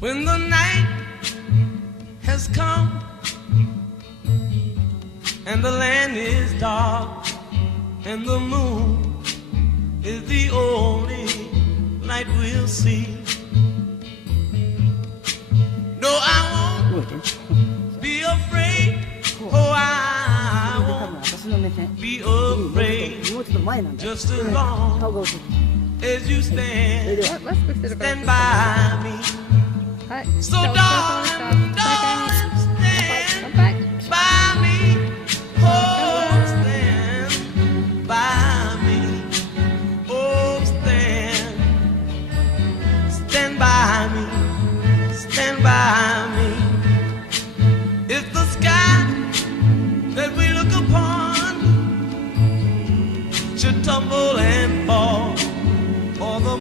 When the night has come and the land is dark and the moon is the only light we'll see. No, I won't be afraid. Oh, I won't be afraid. Just as long as you stand by me. So darling, darling, stand